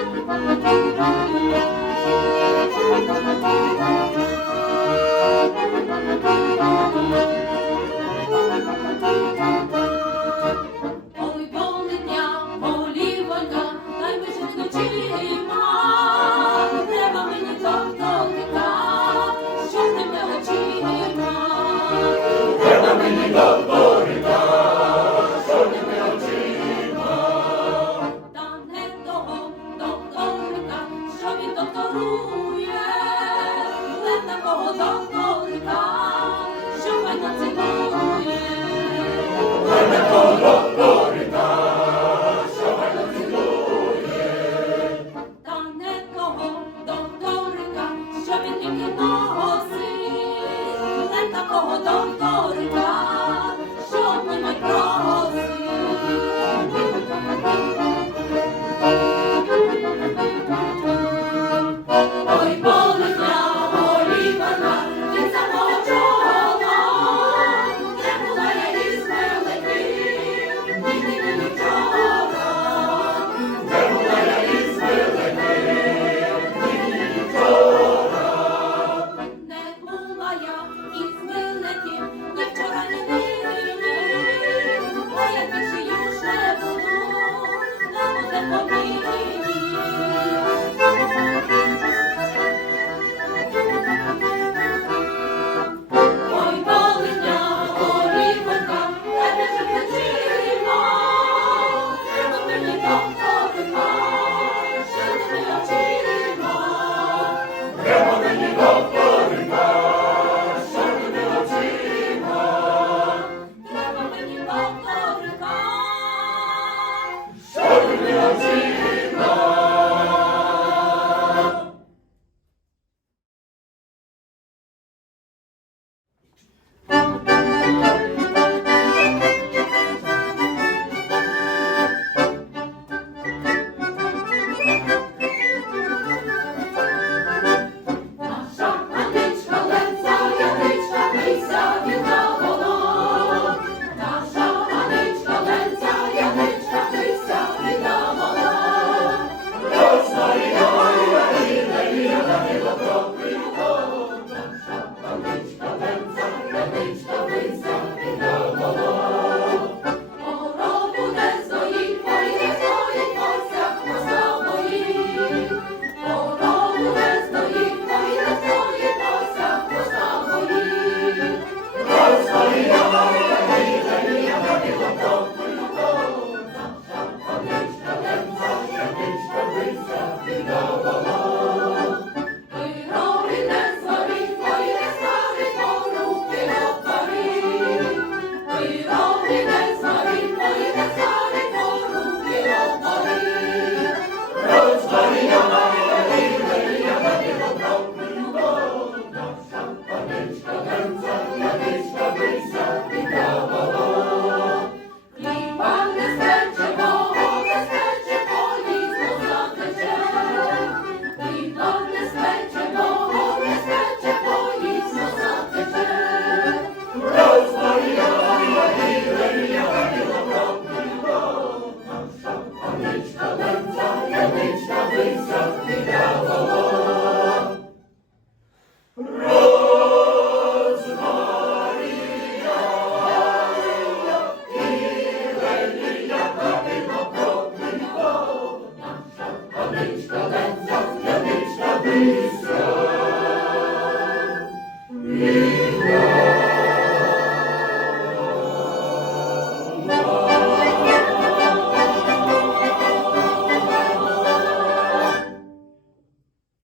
Ой, joy, boy. Holy Ghost.